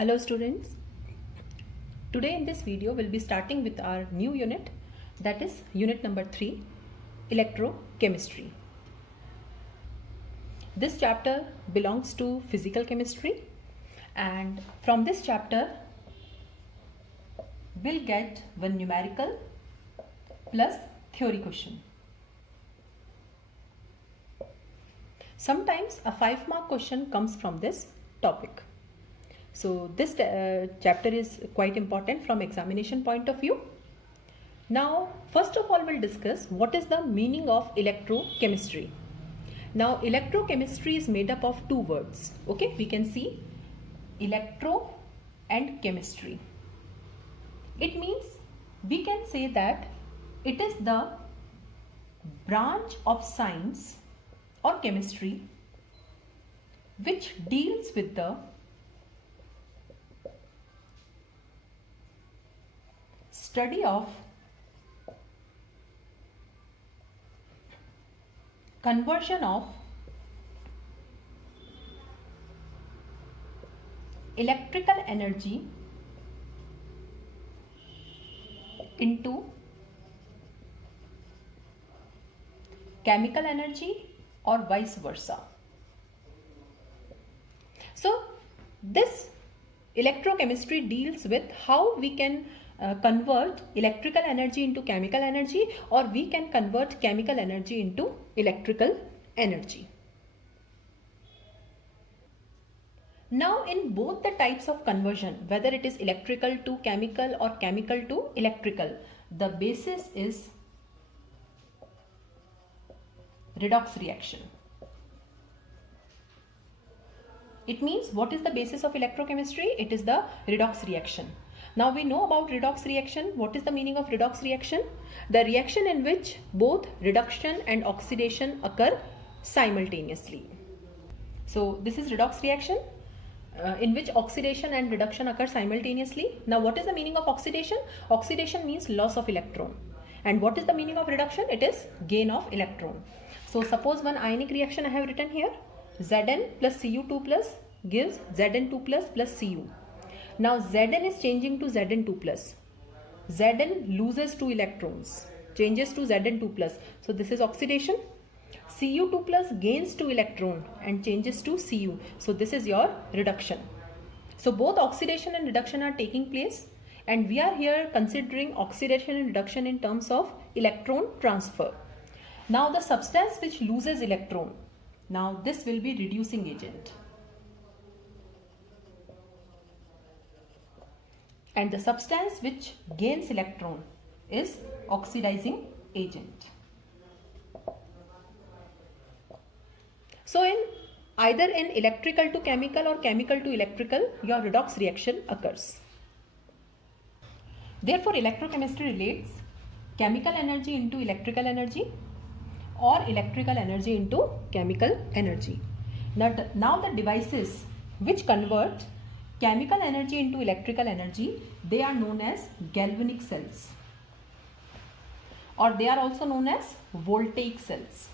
Hello students. Today in this video we'll be starting with our new unit, that is unit number 3, Electrochemistry. This chapter belongs to physical chemistry, and from this chapter we'll get one numerical plus theory question. Sometimes a 5-mark question comes from this topic. So this chapter is quite important from examination point of view. Now, first of all, we'll discuss what is the meaning of electrochemistry. Now, electrochemistry is made up of two words. Okay, we can see electro and chemistry. It means we can say that it is the branch of science or chemistry which deals with the study of conversion of electrical energy into chemical energy or vice versa. So this electrochemistry deals with how we can convert electrical energy into chemical energy, or we can convert chemical energy into electrical energy. Now, in both the types of conversion, whether it is electrical to chemical or chemical to electrical, the basis is redox reaction. It means, what is the basis of electrochemistry? It is the redox reaction. Now we know about redox reaction. What is the meaning of redox reaction? The reaction in which both reduction and oxidation occur simultaneously. So this is redox reaction in which oxidation and reduction occur simultaneously. Now what is the meaning of oxidation? Oxidation means loss of electron. And what is the meaning of reduction? It is gain of electron. So suppose one ionic reaction I have written here. Zn plus Cu2 plus gives Zn2 plus Cu. Now Zn is changing to Zn2 plus. Zn loses 2 electrons, changes to Zn2 plus. So this is oxidation. Cu2 plus gains 2 electron and changes to Cu. So this is your reduction. So both oxidation and reduction are taking place, and we are here considering oxidation and reduction in terms of electron transfer. Now the substance which loses electron, now this will be reducing agent. And the substance which gains electron is oxidizing agent. So in either in electrical to chemical or chemical to electrical, your redox reaction occurs. Therefore, electrochemistry relates chemical energy into electrical energy or electrical energy into chemical energy. Now the devices which convert chemical energy into electrical energy, they are known as galvanic cells, or they are also known as voltaic cells.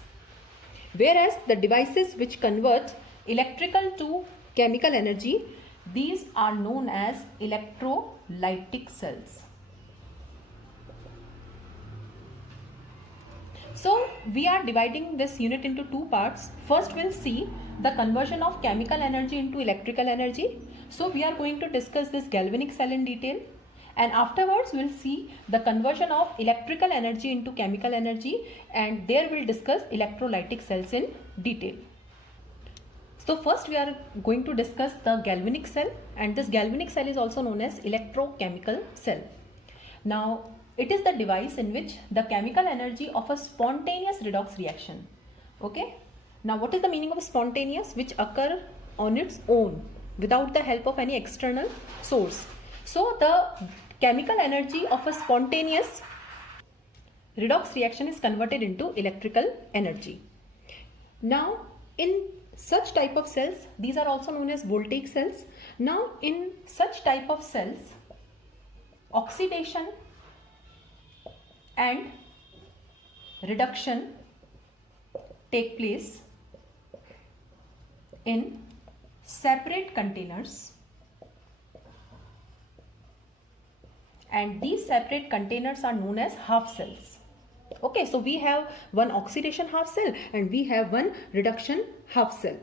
Whereas the devices which convert electrical to chemical energy, these are known as electrolytic cells. So we are dividing this unit into two parts. First we'll see the conversion of chemical energy into electrical energy. So we are going to discuss this galvanic cell in detail, and afterwards we'll see the conversion of electrical energy into chemical energy, and there we'll discuss electrolytic cells in detail. So first we are going to discuss the galvanic cell, and this galvanic cell is also known as electrochemical cell. Now it is the device in which the chemical energy of a spontaneous redox reaction. Okay. Now what is the meaning of spontaneous? Which occur on its own without the help of any external source. So the chemical energy of a spontaneous redox reaction is converted into electrical energy. Now in such type of cells, these are also known as voltaic cells. Now in such type of cells, oxidation and reduction take place in separate containers and these separate containers are known as half cells. Okay, so we have one oxidation half cell and we have one reduction half cell.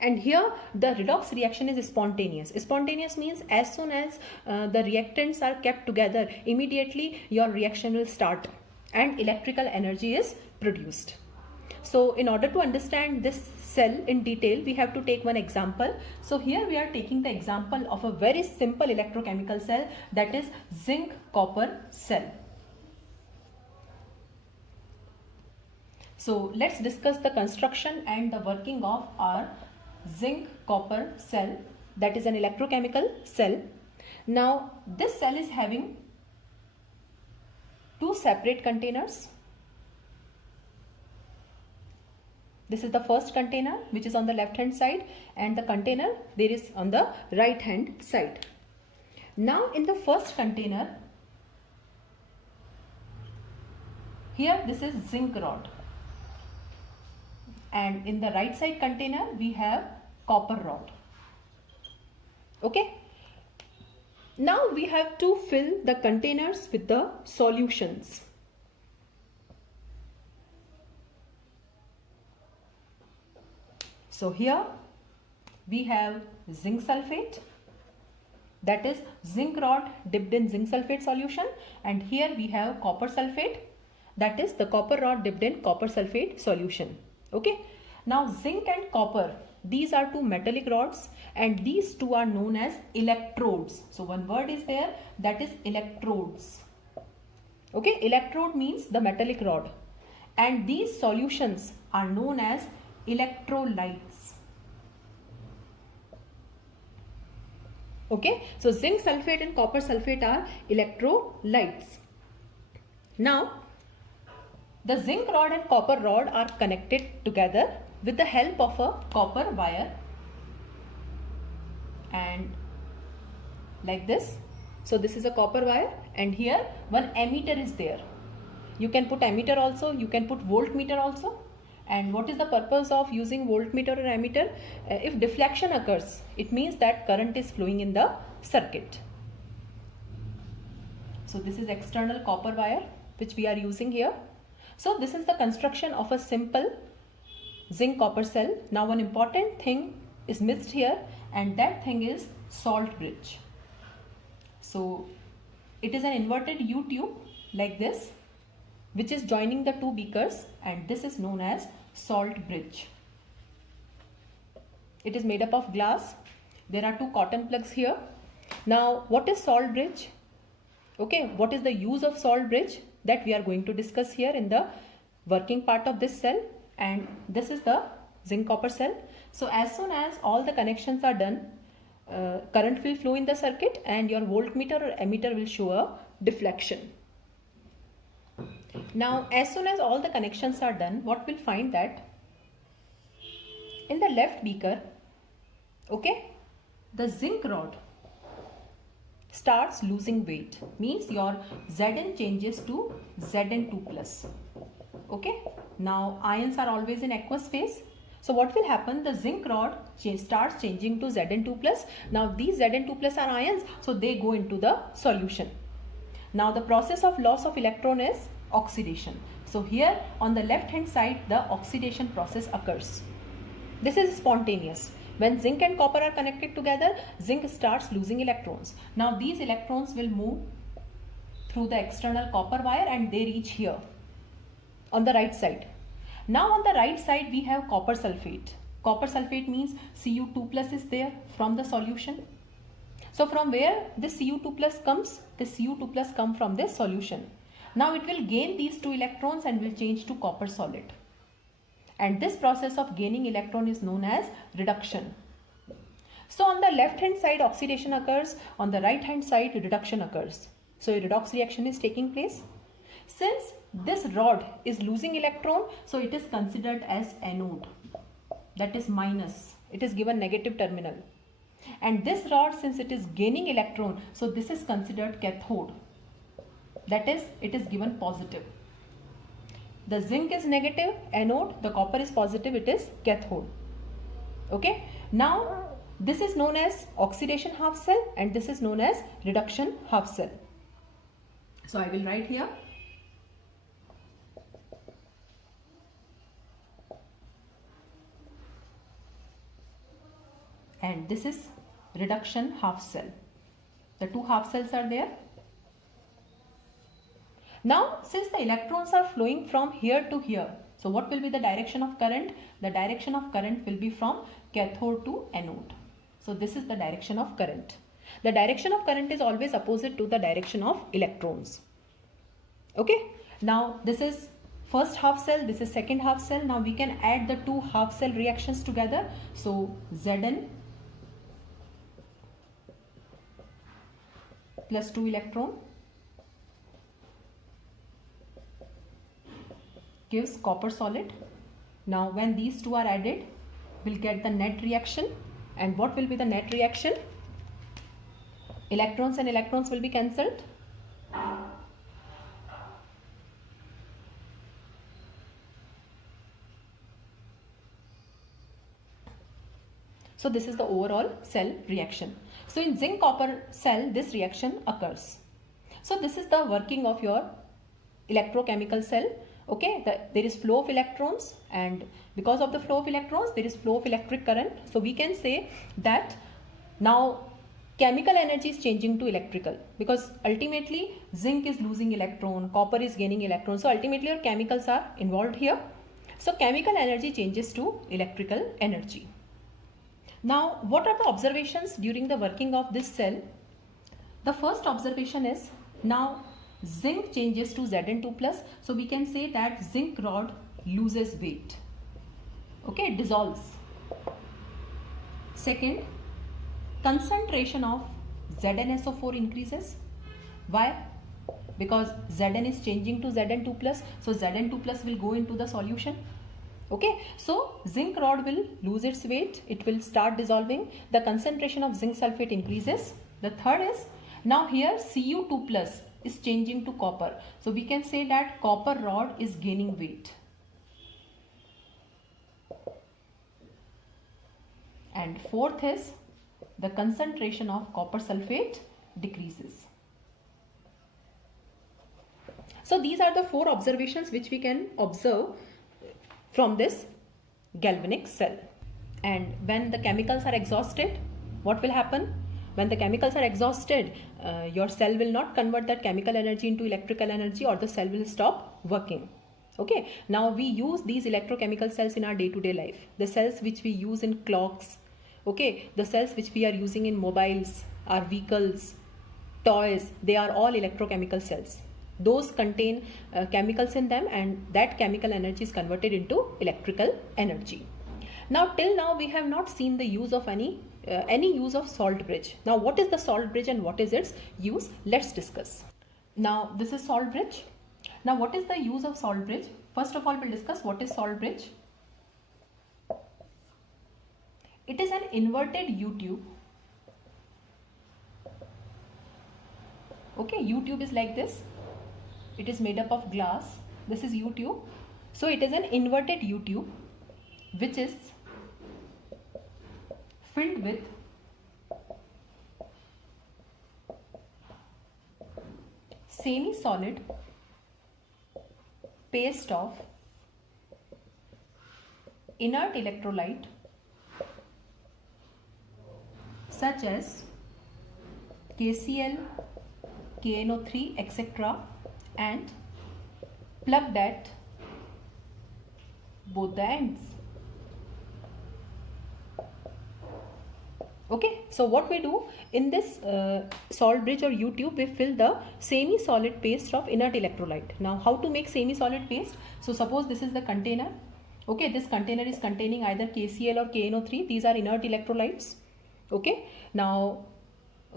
And here the redox reaction is spontaneous. Spontaneous means as soon as the reactants are kept together, immediately your reaction will start and electrical energy is produced. So in order to understand this cell in detail, we have to take one example. So here we are taking the example of a very simple electrochemical cell, that is zinc copper cell. So let's discuss the construction and the working of our zinc copper cell, that is an electrochemical cell. Now this cell is having two separate containers. This is the first container which is on the left hand side, and the container there is on the right hand side. Now in the first container, here this is zinc rod, and in the right side container we have copper rod. Okay. Now we have to fill the containers with the solutions. So here we have zinc sulfate, that is zinc rod dipped in zinc sulfate solution, and here we have copper sulfate, that is the copper rod dipped in copper sulfate solution. Okay. Now zinc and copper, these are two metallic rods, and these two are known as electrodes. So one word is there, that is electrodes. Okay, electrode means the metallic rod, and these solutions are known as electrolytes. Okay, so zinc sulfate and copper sulfate are electrolytes. Now the zinc rod and copper rod are connected together with the help of a copper wire, and like this. So this is a copper wire, and here one ammeter is there. You can put ammeter also, you can put voltmeter also. And what is the purpose of using voltmeter or ammeter? If deflection occurs, it means that current is flowing in the circuit. So this is external copper wire which we are using here. So this is the construction of a simple zinc copper cell. Now one important thing is missed here, and that thing is salt bridge. So it is an inverted U tube like this, which is joining the two beakers, and this is known as salt bridge. It is made up of glass. There are two cotton plugs here. Now what is salt bridge? Okay, what is the use of salt bridge? That we are going to discuss here in the working part of this cell, and this is the zinc copper cell. So as soon as all the connections are done, current will flow in the circuit, and your voltmeter or ammeter will show a deflection. Now as soon as all the connections are done, what we'll find that in the left beaker, okay, the zinc rod starts losing weight, means your Zn changes to Zn2+. Okay, now ions are always in aqueous phase. So what will happen? The zinc rod starts changing to Zn2+. Now these Zn2+ are ions, so they go into the solution. Now the process of loss of electron is oxidation. So here on the left hand side, the oxidation process occurs. This is spontaneous. When zinc and copper are connected together, zinc starts losing electrons. Now these electrons will move through the external copper wire and they reach here on the right side. Now on the right side we have copper sulfate. Copper sulfate means Cu2+ is there from the solution. So from where this Cu2+ comes? This Cu2+ come from this solution. Now it will gain these two electrons and will change to copper solid. And this process of gaining electron is known as reduction. So on the left hand side oxidation occurs, on the right hand side reduction occurs. So a redox reaction is taking place. Since this rod is losing electron, so it is considered as anode, that is minus. It is given negative terminal. And this rod, since it is gaining electron, so this is considered cathode, that is it is given positive. The zinc is negative, anode, the copper is positive, it is cathode. Okay, now this is known as oxidation half cell and this is known as reduction half cell. So I will write here. And this is reduction half cell. The two half cells are there. Now, since the electrons are flowing from here to here, so what will be the direction of current? The direction of current will be from cathode to anode. So this is the direction of current. The direction of current is always opposite to the direction of electrons. Okay. Now this is first half cell, this is second half cell. Now we can add the two half cell reactions together. So Zn plus 2 electron gives copper solid. Now when these two are added, we'll get the net reaction. And what will be the net reaction? Electrons and electrons will be cancelled. So this is the overall cell reaction. So in zinc copper cell, this reaction occurs. So this is the working of your electrochemical cell. Okay, there is flow of electrons, and because of the flow of electrons, there is flow of electric current. So we can say that now chemical energy is changing to electrical, because ultimately zinc is losing electron, copper is gaining electron. So ultimately your chemicals are involved here. So chemical energy changes to electrical energy. Now, what are the observations during the working of this cell? The first observation is, now zinc changes to Zn2+. So we can say that zinc rod loses weight. Okay, it dissolves. Second, concentration of ZnSO4 increases. Why? Because Zn is changing to Zn2+. So Zn2+ will go into the solution. Okay, so zinc rod will lose its weight, it will start dissolving, the concentration of zinc sulfate increases. The third is, now here Cu2+ is changing to copper. So we can say that copper rod is gaining weight. And fourth is, the concentration of copper sulfate decreases. So these are the four observations which we can observe from this galvanic cell. And when the chemicals are exhausted, what will happen? When the chemicals are exhausted, your cell will not convert that chemical energy into electrical energy, or the cell will stop working. Okay, now we use these electrochemical cells in our day-to-day life. The cells which we use in clocks, okay, the cells which we are using in mobiles, our vehicles, toys, they are all electrochemical cells. Those contain chemicals in them, and that chemical energy is converted into electrical energy. Now till now we have not seen the use of any use of salt bridge. Now what is the salt bridge and what is its use? Let's discuss. Now this is salt bridge. Now what is the use of salt bridge? First of all, we'll discuss what is salt bridge. It is an inverted U-tube. Okay, U-tube is like this. It is made up of glass. This is U-tube. So it is an inverted U-tube which is filled with semi-solid paste of inert electrolyte such as KCl, KNO3, etc. and plugged at both the ends. Okay, so what we do in this salt bridge or U-tube, we fill the semi-solid paste of inert electrolyte. Now how to make semi-solid paste? So suppose this is the container. Okay, this container is containing either KCl or KNO3. These are inert electrolytes. Okay, now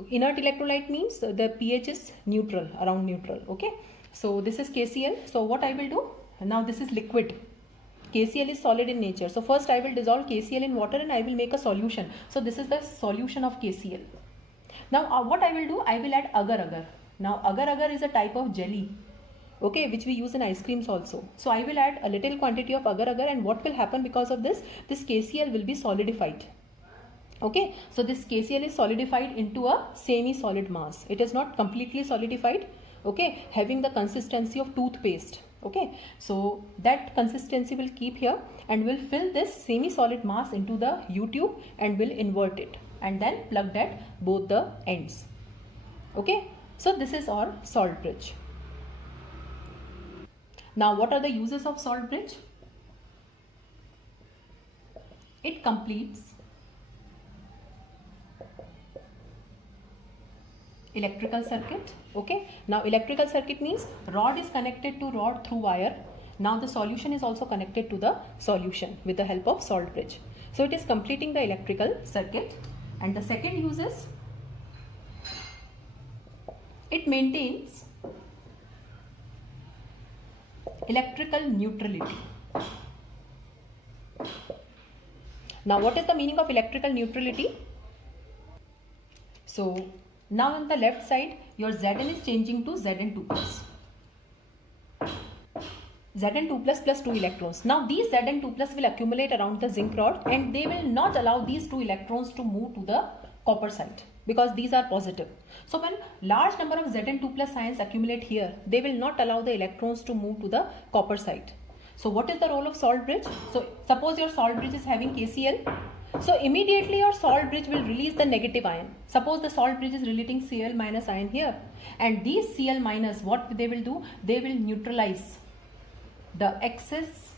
inert electrolyte means the pH is neutral, around neutral. Okay, so this is KCl. So what I will do, now this is liquid. KCl is solid in nature. So first I will dissolve KCl in water and I will make a solution. So this is the solution of KCl. Now what I will do, I will add agar-agar. Now agar-agar is a type of jelly, okay, which we use in ice creams also. So I will add a little quantity of agar-agar, and what will happen because of this? This KCl will be solidified. Okay, so this KCl is solidified into a semi-solid mass. It is not completely solidified. okay, having the consistency of toothpaste. Okay, so that consistency will keep here and will fill this semi-solid mass into the U-tube and will invert it and then plugged at both the ends. Okay, so this is our salt bridge. Now what are the uses of salt bridge? It completes electrical circuit. Okay, now electrical circuit means rod is connected to rod through wire. Now the solution is also connected to the solution with the help of salt bridge. So it is completing the electrical circuit. And the second use is it maintains electrical neutrality. Now what is the meaning of electrical neutrality? So now on the left side your Zn is changing to Zn2 plus. Zn2 plus plus 2 electrons. Now these Zn2 plus will accumulate around the zinc rod and they will not allow these 2 electrons to move to the copper side because these are positive. So when large number of Zn2 plus ions accumulate here, they will not allow the electrons to move to the copper side. So what is the role of salt bridge? So suppose your salt bridge is having KCl. So immediately your salt bridge will release the negative ion. Suppose the salt bridge is releasing Cl minus ion here, and these Cl minus, what they will do? They will neutralize the excess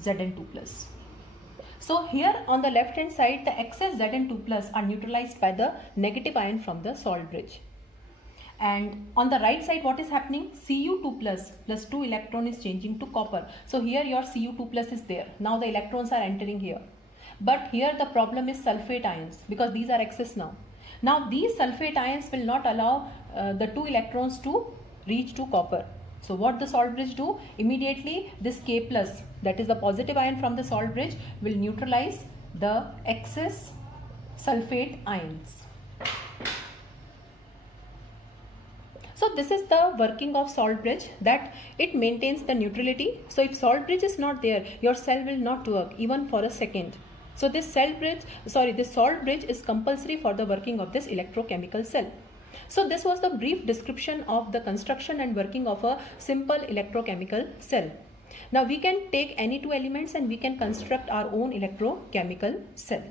Zn2 plus. So here on the left hand side the excess Zn2 plus are neutralized by the negative ion from the salt bridge. And on the right side what is happening? Cu2 plus plus 2 electron is changing to copper. So here your Cu2 plus is there. Now the electrons are entering here. But here the problem is sulfate ions because these are excess now. Now these sulfate ions will not allow the 2 electrons to reach to copper. So what the salt bridge do? Immediately this K plus, that is the positive ion from the salt bridge, will neutralize the excess sulfate ions. So this is the working of salt bridge, that it maintains the neutrality. So if salt bridge is not there, your cell will not work even for a second. So this salt bridge is compulsory for the working of this electrochemical cell. So this was the brief description of the construction and working of a simple electrochemical cell. Now we can take any 2 elements and we can construct our own electrochemical cell.